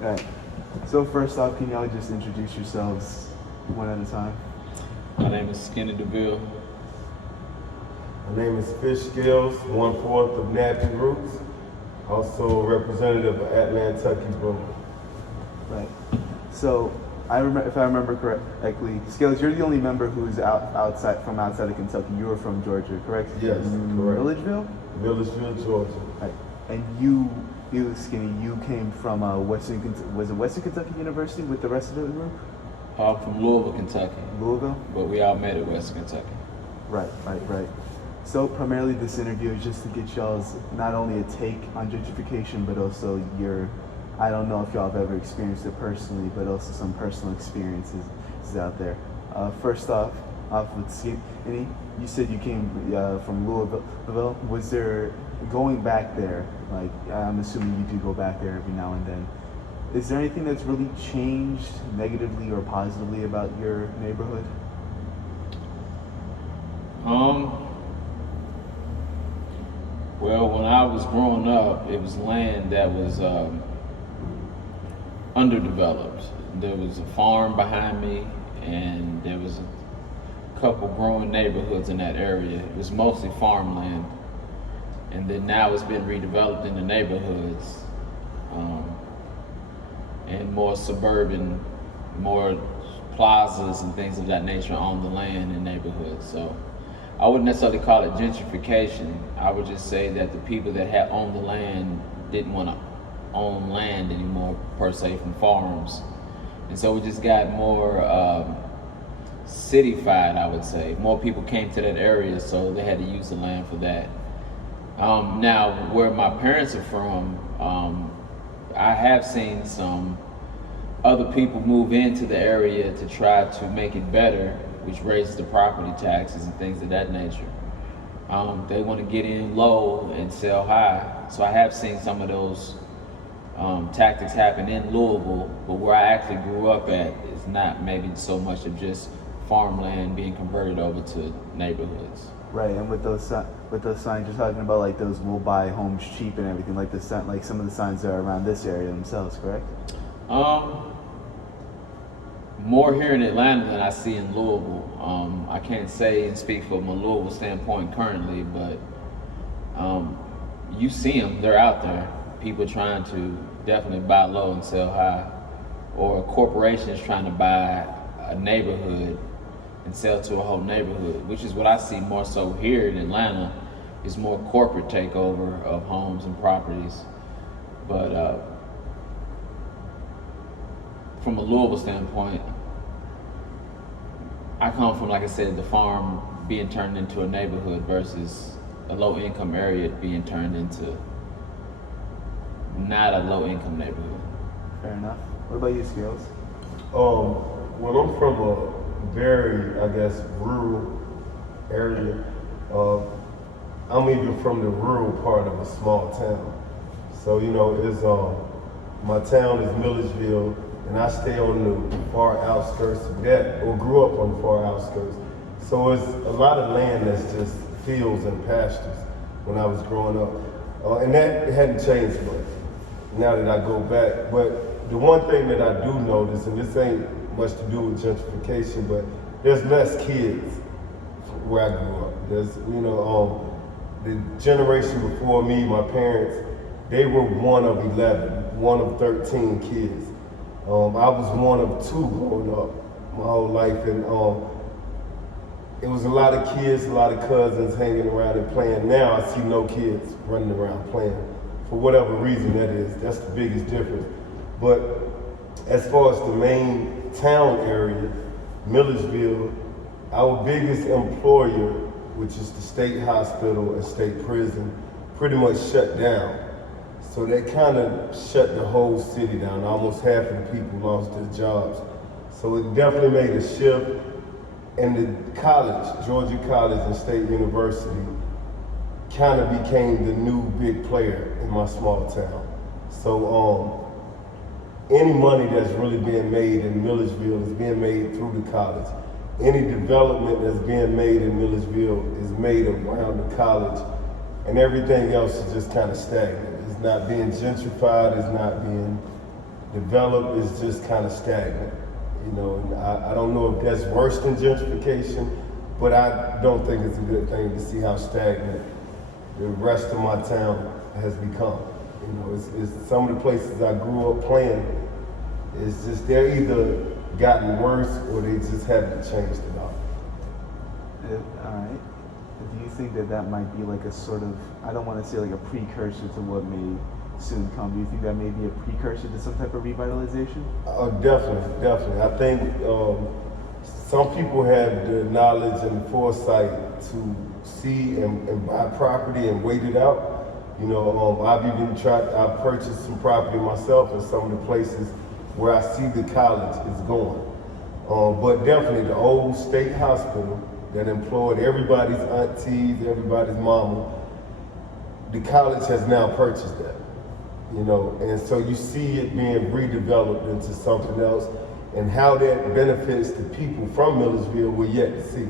Right. So first off, can y'all just introduce yourselves one at a time? My name is Skinny DeVille. My name is Fish Skills, 1/4 of Nappy Roots, also a representative of Atlanta, Bro. Right. So I remember, if I remember correctly, Scales, you're the only member who's outside of Kentucky. You were from Georgia, correct? Yes, correct. Milledgeville? Milledgeville, Georgia. Right. And you Skinny, you came from was it Western Kentucky University with the rest of the group? From Louisville, Kentucky. Louisville? But we all met at Western Kentucky. Right. So primarily this interview is just to get y'all's not only a take on gentrification, but also I don't know if y'all have ever experienced it personally, but also some personal experiences out there. First off with Skinny, you said you came from Louisville. Was there, going back there, like I'm assuming you do go back there every now and then, is there anything that's really changed negatively or positively about your neighborhood? Well, when I was growing up, it was land that was underdeveloped. There was a farm behind me, and there was a couple growing neighborhoods in that area. It was mostly farmland, and then now it's been redeveloped into neighborhoods, and more suburban, more plazas and things of that nature on the land in neighborhoods. So I wouldn't necessarily call it gentrification. I would just say that the people that had owned the land didn't want to own land anymore, per se, from farms. And so we just got more cityfied, I would say. More people came to that area, so they had to use the land for that. Now, where my parents are from, I have seen some other people move into the area to try to make it better, which raises the property taxes and things of that nature. They want to get in low and sell high. So I have seen some of those tactics happen in Louisville, but where I actually grew up at is not maybe so much of just farmland being converted over to neighborhoods. Right, and with those signs you're talking about, like those "we'll buy homes cheap" and everything, like like some of the signs that are around this area themselves, correct? More here in Atlanta than I see in Louisville. I can't say and speak from a Louisville standpoint currently, but you see them, they're out there. People trying to definitely buy low and sell high, or corporations trying to buy a neighborhood and sell to a whole neighborhood, which is what I see more so here in Atlanta, is more corporate takeover of homes and properties. But from a Louisville standpoint, I come from, like I said, the farm being turned into a neighborhood versus a low-income area being turned into not a low-income neighborhood. Fair enough. What about you, Skills? Well, I'm from a very, rural area. I'm even from the rural part of a small town. So, it's my town is Milledgeville, and I stay on the far outskirts of that, or grew up on the far outskirts. So it's a lot of land that's just fields and pastures when I was growing up. And that hadn't changed much now that I go back. But the one thing that I do notice, and this ain't much to do with gentrification, but there's less kids where I grew up. There's, the generation before me, my parents, they were one of 11, one of 13 kids. I was one of 2 growing up my whole life, and it was a lot of kids, a lot of cousins hanging around and playing. Now I see no kids running around playing, for whatever reason that is. That's the biggest difference. But as far as the main town area, Milledgeville, our biggest employer, which is the state hospital and state prison, pretty much shut down. So that kind of shut the whole city down. Almost half of the people lost their jobs. So it definitely made a shift. And the college, Georgia College and State University, kind of became the new big player in my small town. So any money that's really being made in Milledgeville is being made through the college. Any development that's being made in Milledgeville is made around the college, and everything else is just kind of stagnant. It's not being gentrified, it's not being develop is just kind of stagnant. You know, and I don't know if that's worse than gentrification, but I don't think it's a good thing to see how stagnant the rest of my town has become. You know, it's some of the places I grew up playing, it's just they're either gotten worse or they just haven't changed at all. All right. Do you think that that might be like a sort of, I don't want to say like a precursor to what may soon come. Do you think that may be a precursor to some type of revitalization? Definitely. I think some people have the knowledge and foresight to see and buy property and wait it out. You know, I've purchased some property myself in some of the places where I see the college is going. But definitely the old state hospital that employed everybody's aunties, everybody's mama, the college has now purchased that. You know, and so you see it being redeveloped into something else, and how that benefits the people from Millersville, we're yet to see.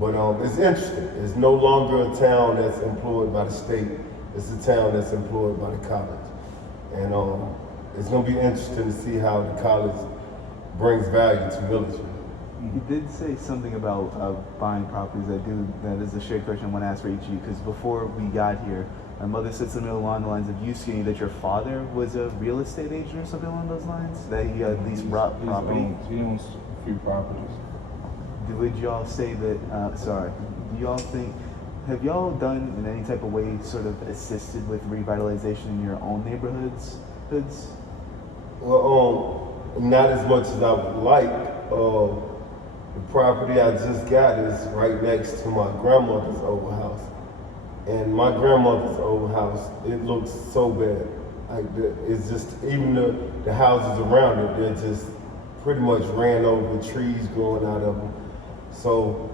But it's interesting. It's no longer a town that's employed by the state. It's a town that's employed by the college. And it's going to be interesting to see how the college brings value to Millersville. You did say something about buying properties. That is a shared question I want to ask for each of you, because before we got here, my mother said something along the lines of you saying that your father was a real estate agent or something along those lines? That he at least brought property? He owns a few properties. Would y'all say that, do y'all think, have y'all done in any type of way sort of assisted with revitalization in your own neighborhoods? Well, not as much as I would like. The property I just got is right next to my grandmother's old house. And my grandmother's old house, it looks so bad. It's just, even the houses around it, they're just pretty much ran over, trees growing out of them. So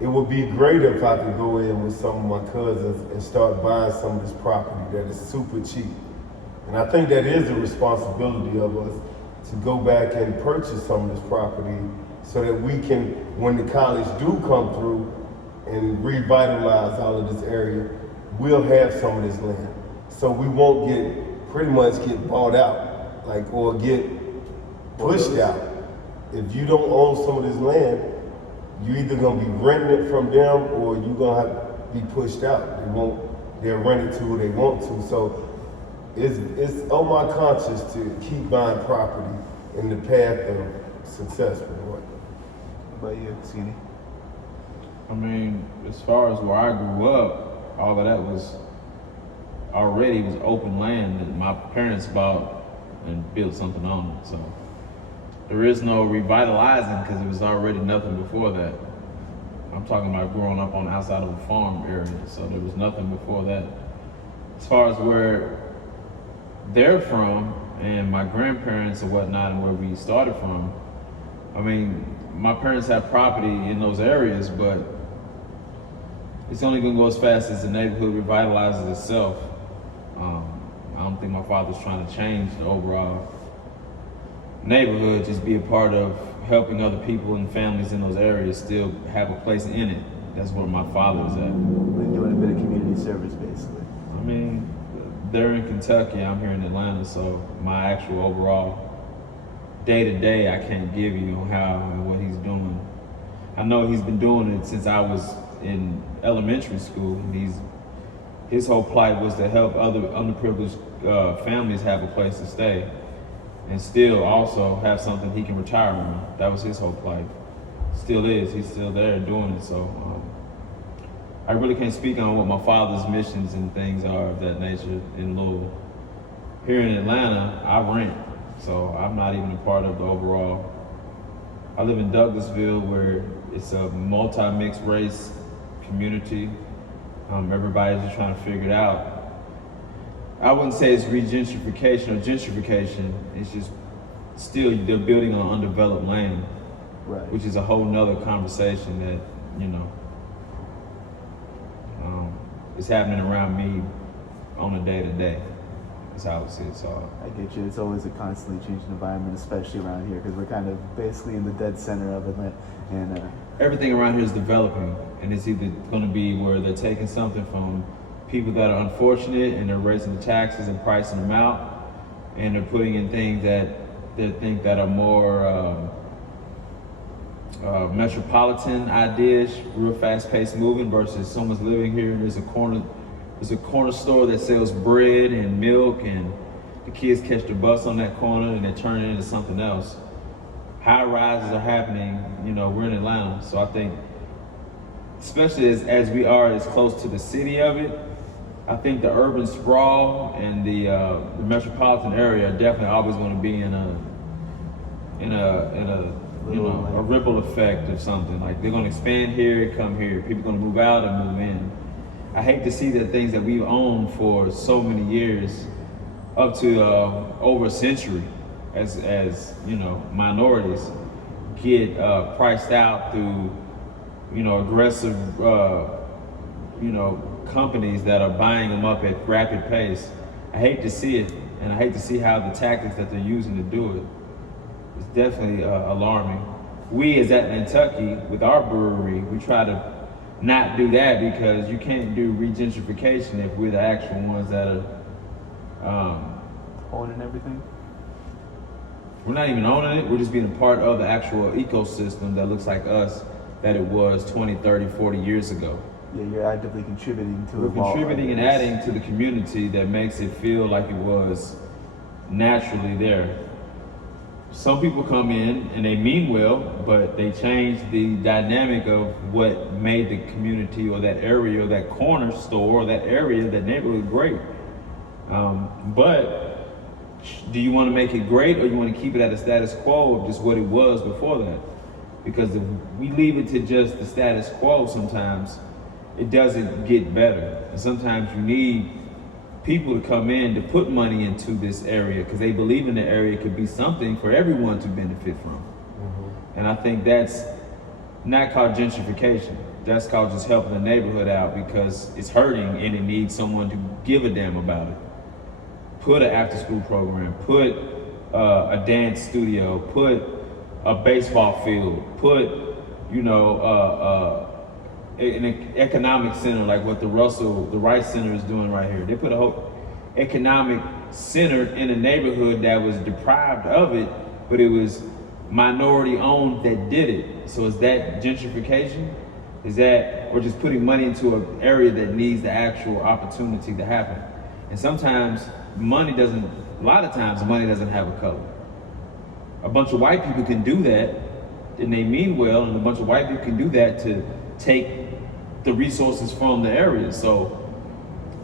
it would be great if I could go in with some of my cousins and start buying some of this property that is super cheap. And I think that is a responsibility of us to go back and purchase some of this property so that we can, when the college do come through and revitalize all of this area, we'll have some of this land. So we won't pretty much get bought out, or get pushed out. If you don't own some of this land, you're either gonna be renting it from them or you're gonna have to be pushed out. They'll rent it to who they want to. So it's on my conscience to keep buying property in the path of success. What about you, Skinny? I mean, as far as where I grew up, all of that was open land that my parents bought and built something on it. So there is no revitalizing because it was already nothing before that. I'm talking about growing up on the outside of a farm area, so there was nothing before that. As far as where they're from and my grandparents and whatnot and where we started from, I mean, my parents have property in those areas, but it's only gonna go as fast as the neighborhood revitalizes itself. I don't think my father's trying to change the overall neighborhood, just be a part of helping other people and families in those areas still have a place in it. That's where my father is at. Like doing a bit of community service, basically. I mean, they're in Kentucky, I'm here in Atlanta, so my actual overall day-to-day, I can't give you how and what he's doing. I know he's been doing it since I was in elementary school. His whole plight was to help other underprivileged families have a place to stay and still also have something he can retire on. That was his whole plight. Still is, he's still there doing it. So I really can't speak on what my father's missions and things are of that nature in Louisville. Here in Atlanta, I rent, so I'm not even a part of the overall. I live in Douglasville, where it's a multi-mixed race community. Everybody's just trying to figure it out. I wouldn't say it's regentrification or gentrification. It's just still they're building on undeveloped land, Right. which is a whole nother conversation that, is happening around me on a day-to-day. That's how I would see it. So I get you. It's always a constantly changing environment, especially around here, because we're kind of basically in the dead center of Atlanta. And everything around here is developing, and it's either going to be where they're taking something from people that are unfortunate and they're raising the taxes and pricing them out, and they're putting in things that they think that are more metropolitan ideas, real fast-paced moving, versus someone's living here and there's a corner store that sells bread and milk, and the kids catch the bus on that corner and they turn it into something else. High rises are happening, you know, we're in Atlanta, so I think, especially as we are as close to the city of it, I think the urban sprawl and the metropolitan area are definitely always going to be in a ripple effect of something. Like they're going to expand here, come here. People are going to move out and move in. I hate to see the things that we've owned for so many years, up to over a century, as you know, minorities get priced out through, you know, aggressive, you know, companies that are buying them up at rapid pace. I hate to see it, and I hate to see how the tactics that they're using to do it. It's definitely alarming. We as at Nantucket, with our brewery, we try to not do that because you can't do regentrification if we're the actual ones that are Owning everything. we're not even owning it, we're just being a part of the actual ecosystem that looks like us that it was 20, 30, 40 years ago. Yeah, you're actively contributing to We're evolve. contributing and adding to the community that makes it feel like it was naturally there. Some people come in and they mean well, but they change the dynamic of what made the community or that area or that corner store or that area, that neighborhood great. But do you want to make it great, or you want to keep it at a status quo of just what it was before that? Because if we leave it to just the status quo, sometimes it doesn't get better. And sometimes you need people to come in to put money into this area because they believe in the area could be something for everyone to benefit from. Mm-hmm. And I think that's not called gentrification. That's called just helping the neighborhood out because it's hurting and it needs someone to give a damn about it. Put an after school program, put a dance studio, put a baseball field, put, you know, an economic center like what the Rice Center is doing right here. They put a whole economic center in a neighborhood that was deprived of it, but it was minority owned that did it. So is that gentrification? Is that, or just putting money into an area that needs the actual opportunity to happen? And sometimes money doesn't, a lot of times money doesn't have a color. A bunch of white people can do that and they mean well, and a bunch of white people can do that to take the resources from the area. So,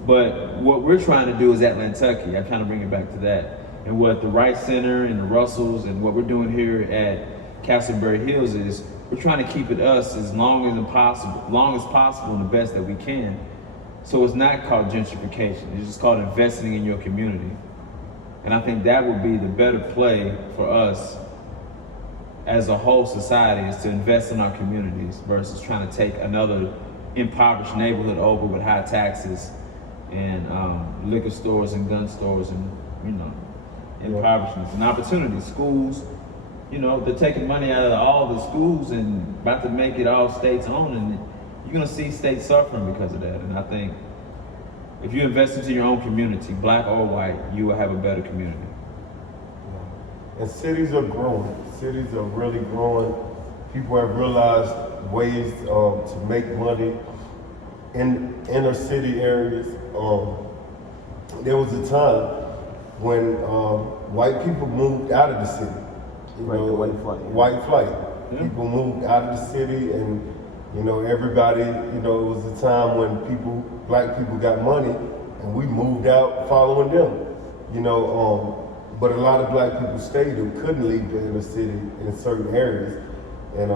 but what we're trying to do is at Nantucket, I'm trying to bring it back to that. And what the Rice Center and the Russells and what we're doing here at Castleberry Hills is we're trying to keep it us as long as possible and the best that we can. So it's not called gentrification, it's just called investing in your community. And I think that would be the better play for us as a whole society, is to invest in our communities versus trying to take another impoverished neighborhood over with high taxes and liquor stores and gun stores and, you know, impoverishment and opportunities. Schools, you know, they're taking money out of all the schools and about to make it all states owned, and you're gonna see states suffering because of that. And I think if you invest into your own community, black or white, you will have a better community. And cities are growing. Cities are really growing. People have realized ways to make money in inner city areas. There was a time when white people moved out of the city. Right, the white flight. White flight. Yeah. People moved out of the city, and you know, everybody, you know, it was a time when black people got money, and we moved out following them. You know, but a lot of black people stayed and couldn't leave the inner city in certain areas. And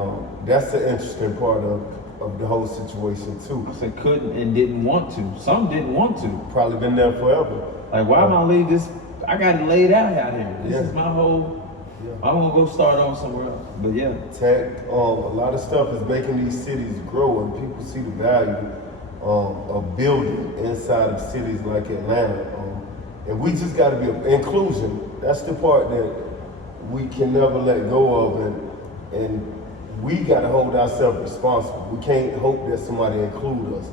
that's the interesting part of the whole situation too. I said couldn't and didn't want to. Some didn't want to. Probably been there forever. Like, why am I leave this? I got it laid out here. This Yeah. is my whole, Yeah. I want to go start on somewhere else. But yeah, Tech, a lot of stuff is making these cities grow, and people see the value of building inside of cities like Atlanta. And we just got to be inclusion. That's the part that we can never let go of, and we got to hold ourselves responsible. We can't hope that somebody include us.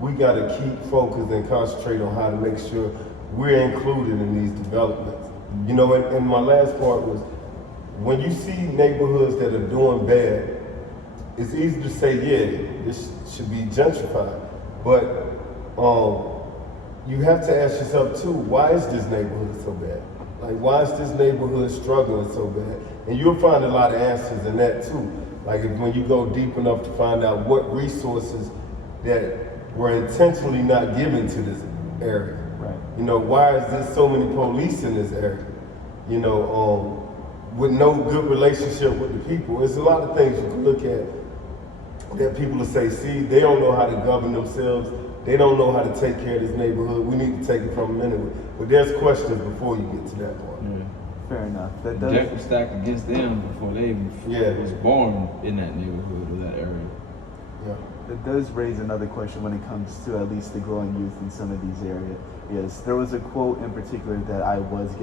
We got to keep focused and concentrate on how to make sure we're included in these developments. You know, and my last part was, when you see neighborhoods that are doing bad, it's easy to say, yeah, this should be gentrified. But you have to ask yourself too, why is this neighborhood so bad? Like, why is this neighborhood struggling so bad? And you'll find a lot of answers in that too. Like, when you go deep enough to find out what resources that were intentionally not given to this area. Right. You know, why is there so many police in this area? You know, with no good relationship with the people. There's a lot of things you can look at that people will say, see, they don't know how to govern themselves. They don't know how to take care of this neighborhood. We need to take it from them anyway. But there's questions before you get to that point. Fair enough. That The does. deck was stacked against them before they even was born in that neighborhood or that area. Yeah. It does raise another question when it comes to at least the growing youth in some of these areas. Yes, there was a quote in particular that I was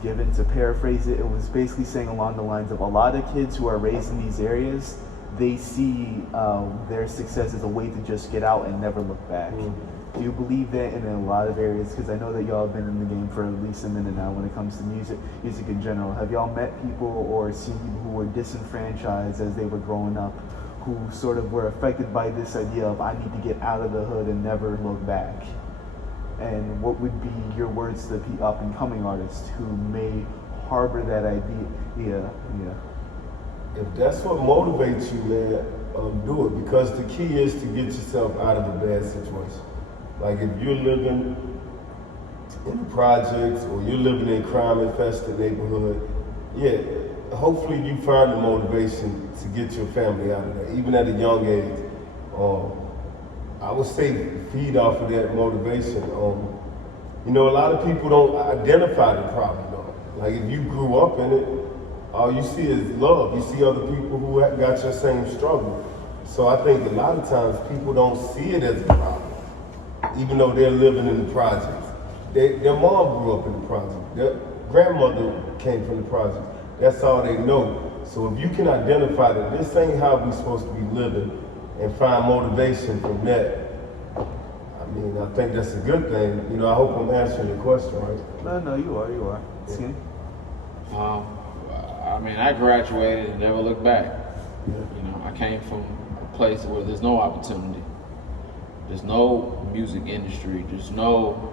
given. To paraphrase it, it was basically saying along the lines of, a lot of kids who are raised in these areas, they see their success as a way to just get out and never look back. Do you believe that in a lot of areas? Because I know that y'all have been in the game for at least a minute now when it comes to music in general. Have y'all met people or seen people who were disenfranchised as they were growing up, who sort of were affected by this idea of, I need to get out of the hood and never look back? And what would be your words to the up and coming artists who may harbor that idea? If that's what motivates you, man, do it. Because the key is to get yourself out of a bad situation. Like, if you're living in the projects or you're living in crime-infested neighborhood, yeah, hopefully you find the motivation to get your family out of there, even at a young age. I would say feed off of that motivation. You know, a lot of people don't identify the problem though. Like, if you grew up in it, all you see is love. You see other people who got your same struggle. So I think a lot of times people don't see it as a problem, even though they're living in the projects. Their mom grew up in the project. Their grandmother came from the project. That's all they know. So if you can identify that this ain't how we're supposed to be living and find motivation from that, I mean, I think that's a good thing. You know, I hope I'm answering your question, right? No, you are. See? I mean, I graduated and never looked back. You know, I came from a place where there's no opportunity. There's no music industry. There's nothing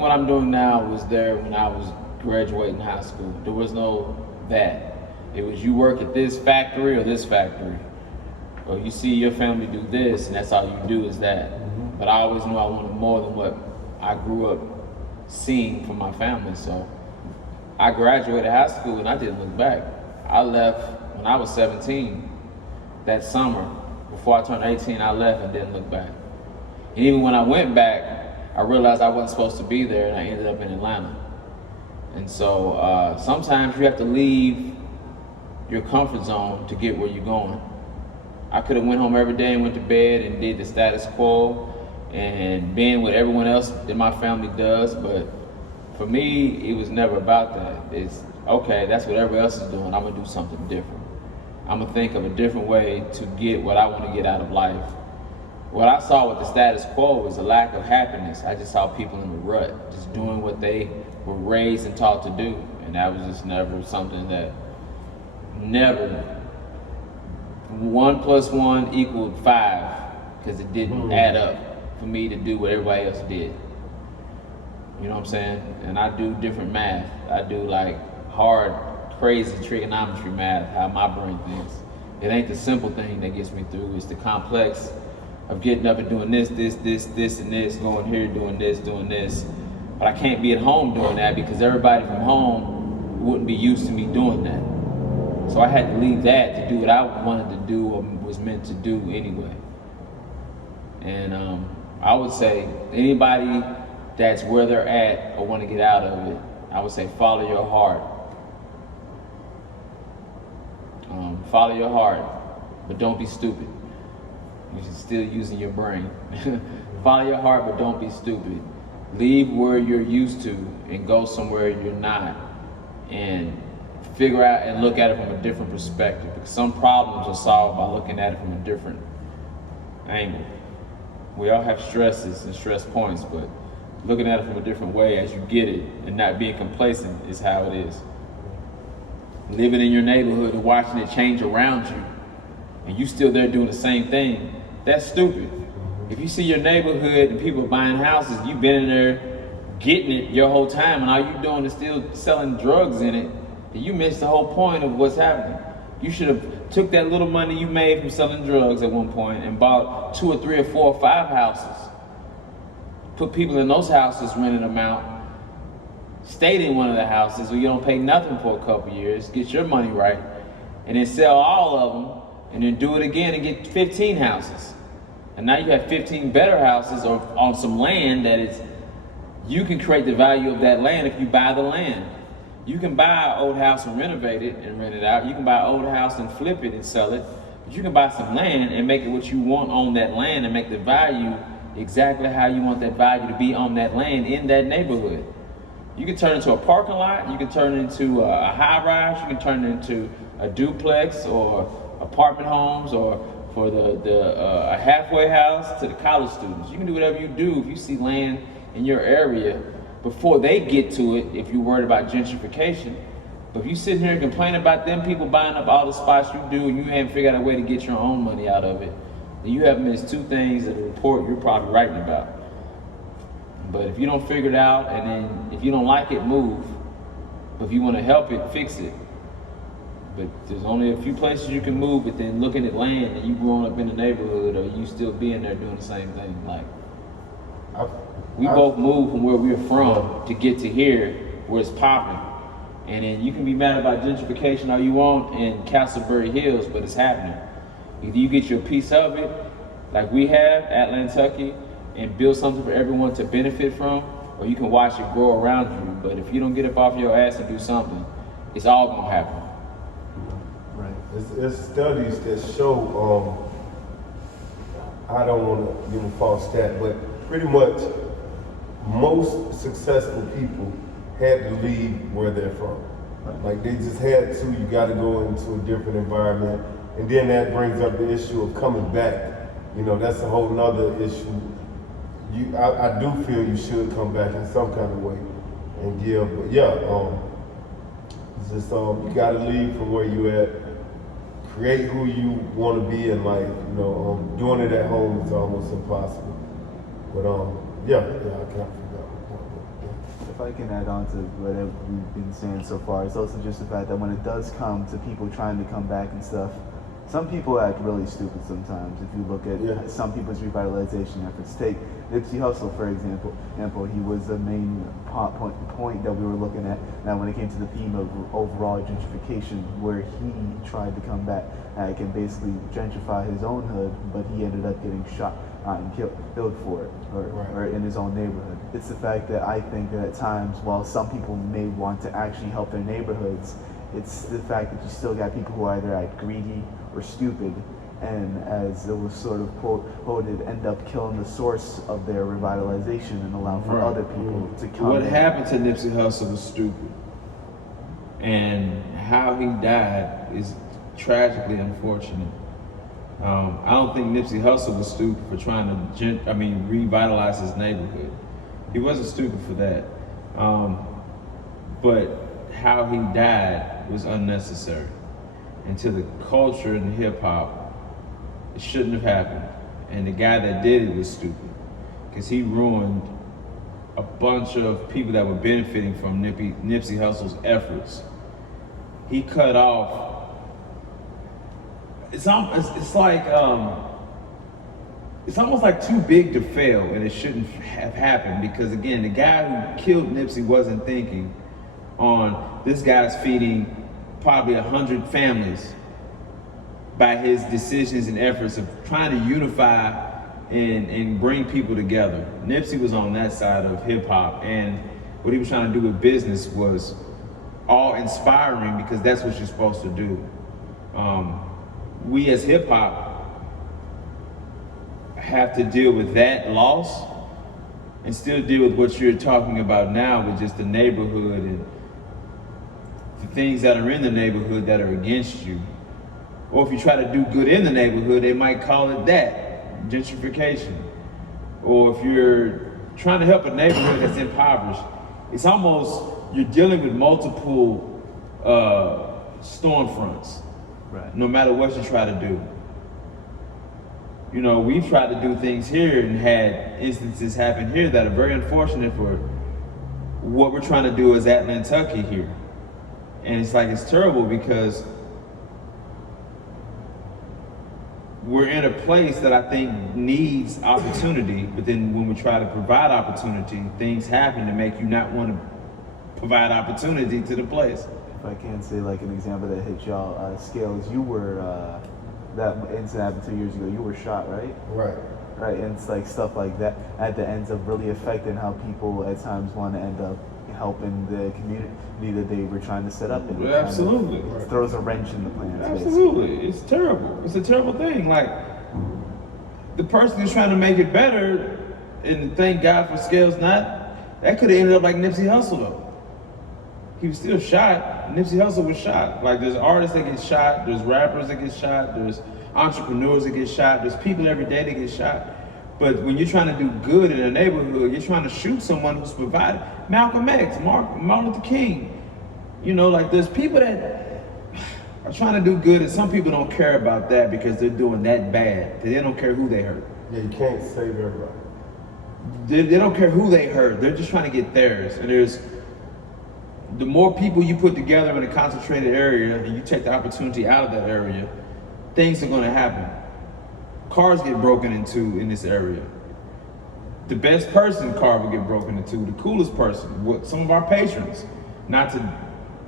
what I'm doing now was there when I was graduating high school. There was no that. It was, you work at this factory or this factory. Or you see your family do this and that's all you do is that. But I always knew I wanted more than what I grew up seeing from my family. So I graduated high school and I didn't look back. I left when I was 17 that summer. Before I turned 18, I left and didn't look back. And even when I went back, I realized I wasn't supposed to be there and I ended up in Atlanta. And so sometimes you have to leave your comfort zone to get where you're going. I could have went home every day and went to bed and did the status quo and being what everyone else in my family does, but for me, it was never about that. It's, okay, that's what everybody else is doing, I'm gonna do something different. I'm gonna think of a different way to get what I wanna get out of life. What I saw with the status quo was a lack of happiness. I just saw people in the rut, just doing what they were raised and taught to do. And that was just never something that, never. 1 + 1 = 5, because it didn't add up for me to do what everybody else did. You know what I'm saying? And I do different math. I do like hard, crazy trigonometry math, how my brain thinks. It ain't the simple thing that gets me through, it's the complex of getting up and doing this, and this, going here, doing this. But I can't be at home doing that because everybody from home wouldn't be used to me doing that. So I had to leave that to do what I wanted to do or was meant to do anyway. And I would say anybody that's where they're at or want to get out of it, I would say follow your heart. Follow your heart, but don't be stupid. You're still using your brain. Follow your heart, but don't be stupid. Leave where you're used to and go somewhere you're not. And figure out and look at it from a different perspective. Because some problems are solved by looking at it from a different angle. We all have stresses and stress points, but looking at it from a different way as you get it, and not being complacent is how it is. Living in your neighborhood and watching it change around you, and you still there doing the same thing, that's stupid. If you see your neighborhood and people buying houses, you've been in there getting it your whole time, and all you doing is still selling drugs in it, then you missed the whole point of what's happening. You should have took that little money you made from selling drugs at one point and bought 2 or 3 or 4 or 5 houses. Put people in those houses, rented them out, stayed in one of the houses where you don't pay nothing for a couple years, get your money right, and then sell all of them, and then do it again and get 15 houses. And now you have 15 better houses or on some land that is, you can create the value of that land if you buy the land. You can buy an old house and renovate it and rent it out. You can buy an old house and flip it and sell it. But you can buy some land and make it what you want on that land and make the value exactly how you want that value to be on that land in that neighborhood. You can turn it into a parking lot. You can turn it into a high rise. You can turn it into a duplex or apartment homes, or for a halfway house to the college students. You can do whatever you do if you see land in your area before they get to it, if you're worried about gentrification. But if you sit here and complain about them people buying up all the spots you do and you haven't figured out a way to get your own money out of it, then you have missed 2 things in the report you're probably writing about. But if you don't figure it out, and then if you don't like it, move. But if you want to help it, fix it. But there's only a few places you can move, but then looking at land and you growing up in the neighborhood, or you still being there doing the same thing. Like, we both moved from where we're from to get to here where it's popping. And then you can be mad about gentrification all you want in Castleberry Hills, but it's happening. Either you get your piece of it, like we have at Lantucky, and build something for everyone to benefit from, or you can watch it grow around you. But if you don't get up off your ass and do something, it's all gonna happen. Right. There's studies that show, I don't want to give a false stat, but pretty much most successful people had to leave where they're from. Like they just had to, you got to go into a different environment. And then that brings up the issue of coming back. You know, that's a whole nother issue. I do feel you should come back in some kind of way and give, but yeah, it's just, you got to leave from where you at, create who you want to be in life. You know, doing it at home is almost impossible. But yeah, I can't figure out. If I can add on to what we've been saying so far, it's also just the fact that when it does come to people trying to come back and stuff, some people act really stupid sometimes. If you look at some people's revitalization efforts, take Nipsey Hussle for example. He was the main point that we were looking at. Now, when it came to the theme of overall gentrification, where he tried to come back and basically gentrify his own hood, but he ended up getting shot and killed for it, or in his own neighborhood. It's the fact that I think that at times, while some people may want to actually help their neighborhoods, it's the fact that you still got people who are either act greedy or stupid, and as it was sort of quoted, end up killing the source of their revitalization and allow for other people to come. What happened to Nipsey Hussle was stupid, and how he died is tragically unfortunate. I don't think Nipsey Hussle was stupid for trying to, revitalize his neighborhood. He wasn't stupid for that. But how he died was unnecessary. And to the culture and hip hop, it shouldn't have happened. And the guy that did it was stupid, because he ruined a bunch of people that were benefiting from Nipsey Hussle's efforts. He cut off. It's almost like too big to fail, and it shouldn't have happened, because again, the guy who killed Nipsey wasn't thinking on this guy's feeding probably 100 families by his decisions and efforts of trying to unify and bring people together. Nipsey was on that side of hip hop, and what he was trying to do with business was all inspiring, because that's what you're supposed to do. We as hip hop have to deal with that loss and still deal with what you're talking about now, with just the neighborhood and the things that are in the neighborhood that are against you. Or if you try to do good in the neighborhood, they might call it that, gentrification. Or if you're trying to help a neighborhood that's impoverished, it's almost you're dealing with multiple storm fronts. Right. No matter what you try to do. You know, we've tried to do things here and had instances happen here that are very unfortunate for what we're trying to do as Atlantucky here. And it's like, it's terrible because we're in a place that I think needs opportunity, but then when we try to provide opportunity, things happen to make you not want to provide opportunity to the place. If I can say like an example that hit y'all, Scales, you were, that incident happened 2 years ago, you were shot, right? Right. Right, and it's like stuff like that at the ends of really affecting how people at times want to end up helping the community that they were trying to set up. And Well, absolutely. it throws a wrench in the plans. Absolutely. It's terrible. It's a terrible thing. Like, the person who's trying to make it better, and thank God for Scales not, that could have ended up like Nipsey Hussle though. He was still shot. Nipsey Hussle was shot. Like, there's artists that get shot, there's rappers that get shot, there's entrepreneurs that get shot, there's people every day that get shot. But when you're trying to do good in a neighborhood, you're trying to shoot someone who's provided. Malcolm X, Martin Luther King. You know, like, there's people that are trying to do good, and some people don't care about that because they're doing that bad. They don't care who they hurt. Yeah, you can't save everybody. They don't care who they hurt. They're just trying to get theirs. And the more people you put together in a concentrated area and you take the opportunity out of that area, things are going to happen. Cars get broken into in this area. The best person's car will get broken into, the coolest person, some of our patrons. Not to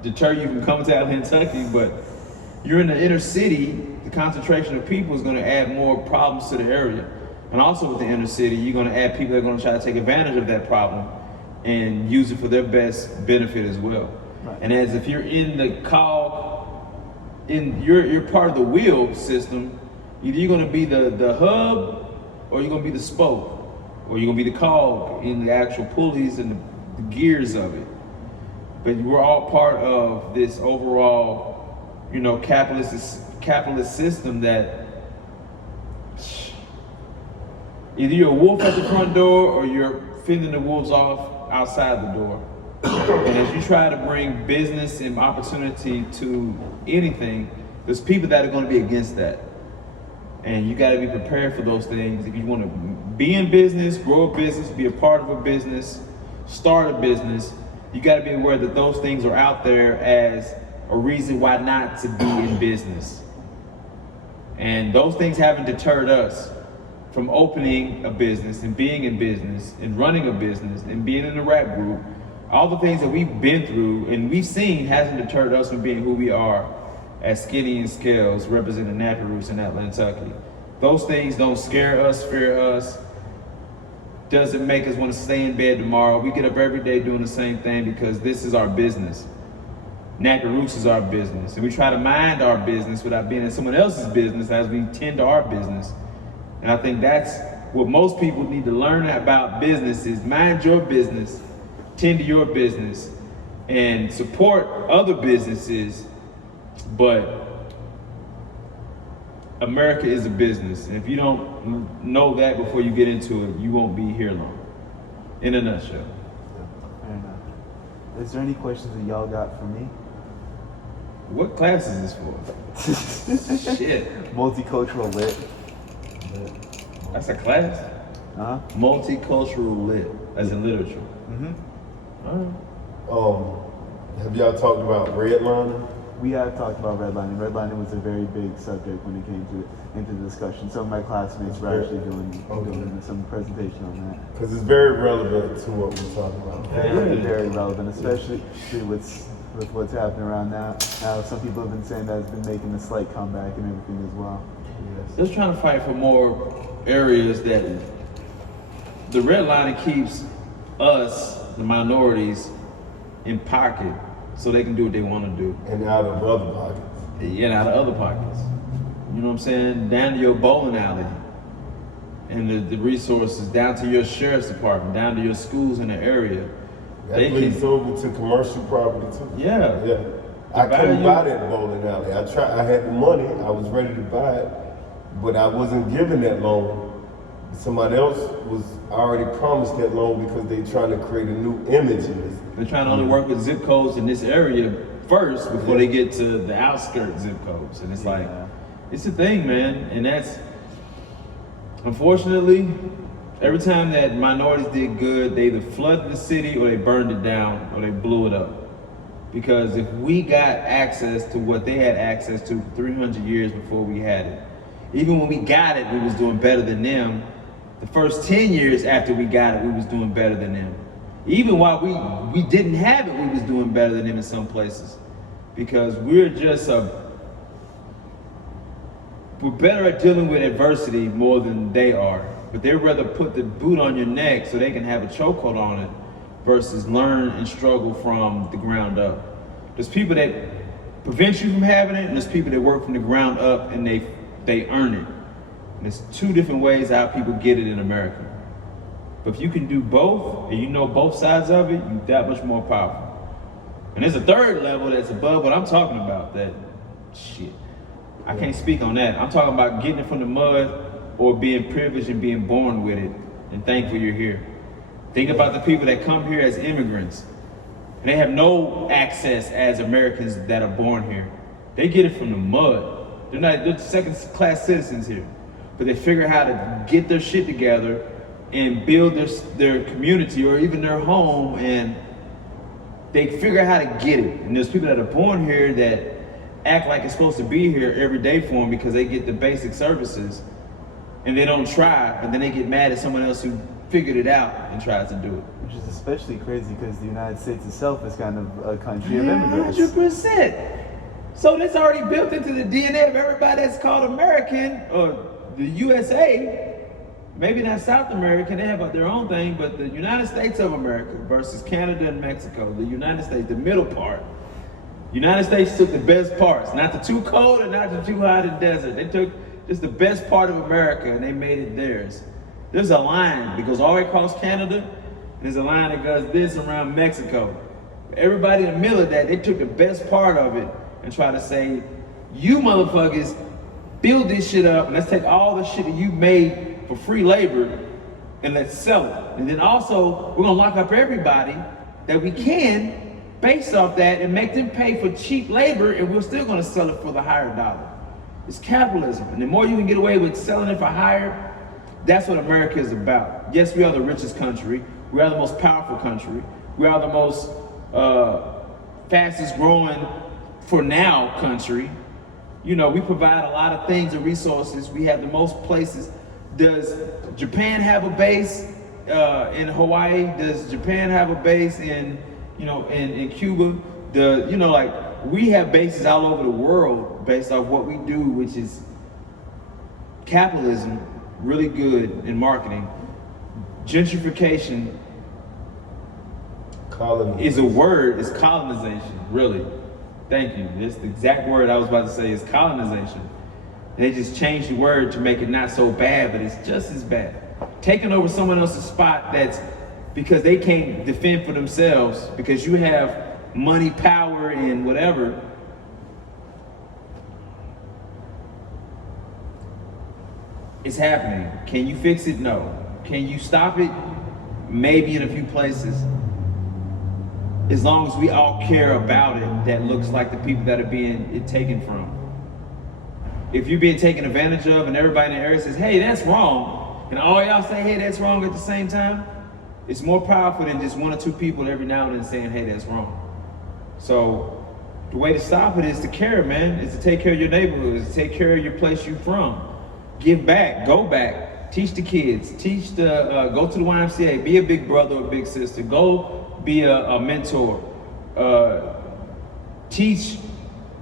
deter you from coming to Atlantucky, but you're in the inner city, the concentration of people is going to add more problems to the area. And also with the inner city, you're going to add people that are going to try to take advantage of that problem and use it for their best benefit as well. Right. And as if you're in the you're part of the wheel system, either you're gonna be the hub or you're gonna be the spoke, or you're gonna be the cog in the actual pulleys and the gears of it. But we're all part of this overall, you know, capitalist system that either you're a wolf at the front door or you're fending the wolves off outside the door. And as you try to bring business and opportunity to anything, there's people that are going to be against that. And you got to be prepared for those things. If you want to be in business, grow a business, be a part of a business, start a business, you got to be aware that those things are out there as a reason why not to be in business. And those things haven't deterred us from opening a business and being in business and running a business and being in a rap group. All the things that we've been through and we've seen hasn't deterred us from being who we are as Skinny and Scales representing Nappy Roots in Atlantucky. Those things don't scare us, fear us, doesn't make us want to stay in bed tomorrow. We get up every day doing the same thing because this is our business. Nappy Roots is our business. And we try to mind our business without being in someone else's business as we tend to our business. And I think that's what most people need to learn about business is mind your business, tend to your business, and support other businesses. But America is a business. And if you don't know that before you get into it, you won't be here long. In a nutshell. Fair enough. Is there any questions that y'all got for me? What class is this for? Shit. Multicultural lit. That's a class? Huh? Multicultural lit, as in literature. Mm-hmm. All right. Have y'all talked about redlining? We have talked about redlining. Redlining was a very big subject when it came into the discussion. Some of my classmates were actually doing some presentation on that. Because it's very relevant to what we're talking about. Very relevant, especially with what's happening around now. Now, some people have been saying that it's been making a slight comeback and everything as well. Just trying to fight for more areas that the redlining keeps us, the minorities, in pocket so they can do what they want to do. And out of other pockets. And out of other pockets. You know what I'm saying? Down to your bowling alley. And the resources, down to your sheriff's department, down to your schools in the area. That leads over to commercial property too. Yeah. Yeah. I couldn't buy that bowling alley. I had the money, I was ready to buy it, but I wasn't given that loan somebody else was already promised that loan because they trying to create a new image in this. They're trying to only work with zip codes in this area first before they get to the outskirts zip codes. And it's like, it's a thing, man. And that's, unfortunately, every time that minorities did good, they either flooded the city or they burned it down or they blew it up. Because if we got access to what they had access to 300 years before we had it, even when we got it, we was doing better than them. The first 10 years after we got it, we was doing better than them. Even while we didn't have it, we was doing better than them in some places. Because we're better at dealing with adversity more than they are. But they'd rather put the boot on your neck so they can have a chokehold on it versus learn and struggle from the ground up. There's people that prevent you from having it, and there's people that work from the ground up and they earn it. And there's two different ways how people get it in America. But if you can do both, and you know both sides of it, you're that much more powerful. And there's a third level that's above what I'm talking about, that shit. I can't speak on that. I'm talking about getting it from the mud or being privileged and being born with it and thankful you're here. Think about the people that come here as immigrants and they have no access as Americans that are born here. They get it from the mud. They're second-class citizens here, but they figure out how to get their shit together and build their community or even their home, and they figure out how to get it. And there's people that are born here that act like it's supposed to be here every day for them because they get the basic services and they don't try, and then they get mad at someone else who figured it out and tries to do it. Which is especially crazy because the United States itself is kind of a country of immigrants. 100%. So that's already built into the DNA of everybody that's called American or the USA. Maybe not South America, they have their own thing, but the United States of America versus Canada and Mexico, the United States, the middle part. United States took the best parts, not the too cold and not the too hot and desert. They took just the best part of America and they made it theirs. There's a line that goes all the way across Canada, and there's a line that goes this around Mexico. Everybody in the middle of that, they took the best part of it and tried to say, you motherfuckers build this shit up and let's take all the shit that you made for free labor and let's sell it. And then also, we're gonna lock up everybody that we can based off that and make them pay for cheap labor, and we're still gonna sell it for the higher dollar. It's capitalism, and the more you can get away with selling it for higher, that's what America is about. Yes, we are the richest country. We are the most powerful country. We are the most fastest growing, for now, country. You know, we provide a lot of things and resources. We have the most places. Does Japan have a base in Hawaii? Does Japan have a base in Cuba? We have bases all over the world based off what we do, which is capitalism, really good in marketing. Gentrification is a word, it's colonization, really. Thank you. That's the exact word I was about to say, is colonization. They just changed the word to make it not so bad, but it's just as bad. Taking over someone else's spot that's because they can't defend for themselves, because you have money, power, and whatever. It's happening. Can you fix it? No. Can you stop it? Maybe in a few places. As long as we all care about it, that looks like the people that are being taken from. If you're being taken advantage of and everybody in the area says, hey, that's wrong, and all y'all say, hey, that's wrong at the same time, it's more powerful than just one or two people every now and then saying, hey, that's wrong. So the way to stop it is to care, man. Is to take care of your neighborhood, is to take care of your place you're from. Give back, go back, teach the kids, go to the YMCA, be a big brother or big sister, go be a mentor, teach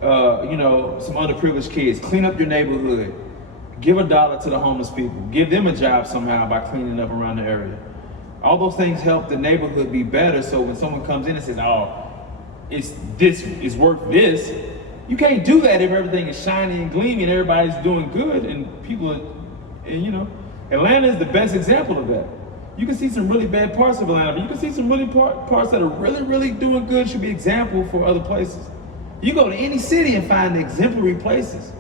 some underprivileged kids, clean up your neighborhood, give $1 to the homeless people, give them a job somehow by cleaning up around the area. All those things help the neighborhood be better, so when someone comes in and says, oh, it's worth this, you can't do that if everything is shiny and gleaming and everybody's doing good and Atlanta is the best example of that. You can see some really bad parts of Atlanta, but you can see some really parts that are really, really doing good, should be example for other places. You go to any city and find exemplary places.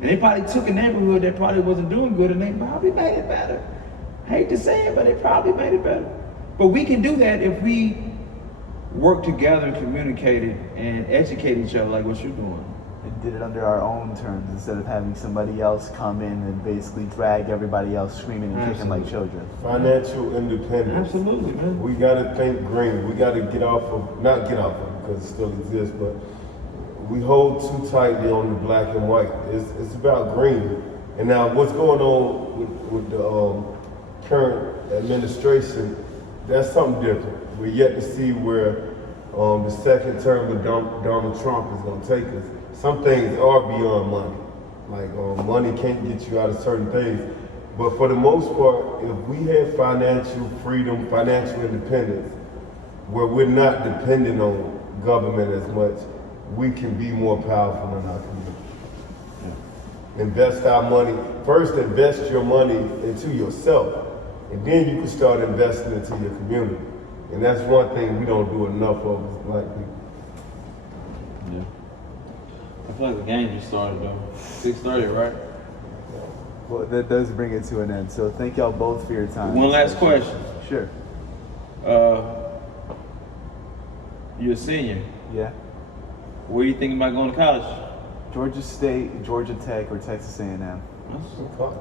And they probably took a neighborhood that probably wasn't doing good and they probably made it better. hate to say it, but it probably made it better. But we can do that if we work together and communicate it and educate each other like what you're doing. And did it under our own terms instead of having somebody else come in and basically drag everybody else screaming and kicking like children. Financial independence. Absolutely, man. We gotta think green. We gotta get off of, not get off of, because it still exists, but we hold too tightly on the black and white. It's about green. And now what's going on with the current administration, that's something different. We're yet to see where the second term of Donald Trump is gonna take us. Some things are beyond money. Like money can't get you out of certain things. But for the most part, if we have financial freedom, financial independence, where we're not dependent on government as much, we can be more powerful in our community. Invest our money. First, invest your money into yourself, and then you can start investing into your community. And that's one thing we don't do enough of as black people. Yeah. I feel like the game just started though. 6:30, right? Well, that does bring it to an end. So thank y'all both for your time. One last question. Sure. You're a senior. Yeah. Where you thinking about going to college? Georgia State, Georgia Tech, or Texas A&M.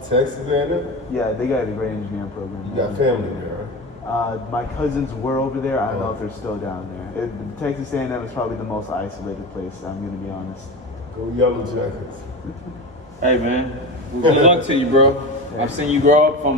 Texas A&M? Yeah, they got a great engineering program. You got family there, right? My cousins were over there. I don't know if they're still down there. Texas A&M is probably the most isolated place. I'm gonna be honest. Go Yellow Jackets. Hey man, well, good luck to you, bro. I've seen you grow up from